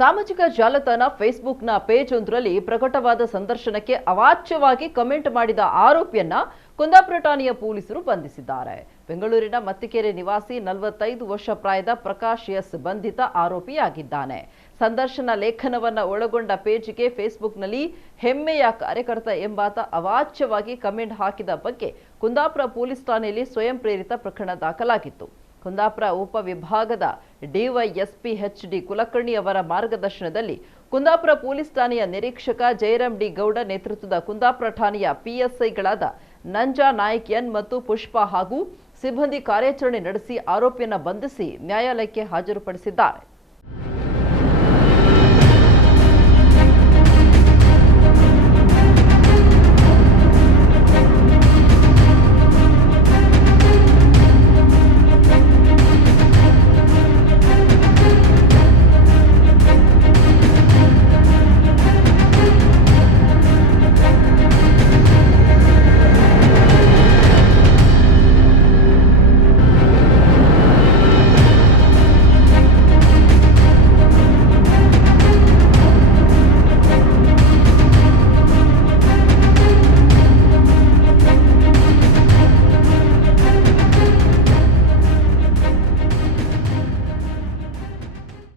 ಸಾಮಾಜಿಕ ಜಾಲತಾಣ ಫೇಸ್ಬುಕ್ನ ಪೇಜ್ ಒಂದರಲ್ಲಿ ಪ್ರಕಟವಾದ ಸಂದರ್ಶನಕ್ಕೆ ಅವಾಚ್ಯವಾಗಿ ಕಮೆಂಟ್ ಮಾಡಿದ ಆರೋಪಿಯನ್ನ ಕುಂದಾಪುರ ಠಾಣೆಯ ಪೊಲೀಸರು ಬಂಧಿಸಿದ್ದಾರೆ. ಬೆಂಗಳೂರಿನ ಮತ್ತಿಕೆರೆ ನಿವಾಸಿ 45 ವರ್ಷ ಪ್ರಾಯದ ಪ್ರಕಾಶ್ ಎಸ್ ಬಂಧಿತ ಆರೋಪಿಯಾಗಿದ್ದಾನೆ. ಸಂದರ್ಶನ ಲೇಖನವನ್ನ ಒಳಗೊಂಡ ಪೇಜ್ಗೆ ಫೇಸ್ಬುಕ್ನಲ್ಲಿ ಹೆಮ್ಮೆಯ ಕಾರ್ಯಕರ್ತ ಎಂಬಾತ ಅವಾಚ್ಯವಾಗಿ ಕಮೆಂಟ್ ಹಾಕಿದ ಬಗ್ಗೆ ಕುಂದಾಪುರ ಪೊಲೀಸ್ ಠಾಣೆಯಲ್ಲಿ ಸ್ವಯಂ ಪ್ರೇರಿತ ಪ್ರಕರಣ ದಾಖಲಾಗಿತ್ತು. ಕುಂದಾಪುರ ಉಪವಿಭಾಗದ ಡಿವೈಎಸ್ಪಿ ಎಚ್.ಡಿ. ಕುಲಕರ್ಣಿ ಅವರ ಮಾರ್ಗದರ್ಶನದಲ್ಲಿ ಕುಂದಾಪುರ ಪೊಲೀಸ್ ಠಾಣೆಯ ನಿರೀಕ್ಷಕ ಜಯರಾಮ್ ಡಿ ಗೌಡ ನೇತೃತ್ವದ ಕುಂದಾಪುರ ಠಾಣೆಯ ಪಿಎಸ್ಐಗಳಾದ ನಂಜಾ ನಾಯ್ಕ್ ಎನ್ ಮತ್ತು ಪುಷ್ಪ ಹಾಗೂ ಸಿಬ್ಬಂದಿ ಕಾರ್ಯಾಚರಣೆ ನಡೆಸಿ ಆರೋಪಿಯನ್ನು ಬಂಧಿಸಿ ನ್ಯಾಯಾಲಯಕ್ಕೆ ಹಾಜರುಪಡಿಸಿದ್ದಾರೆ.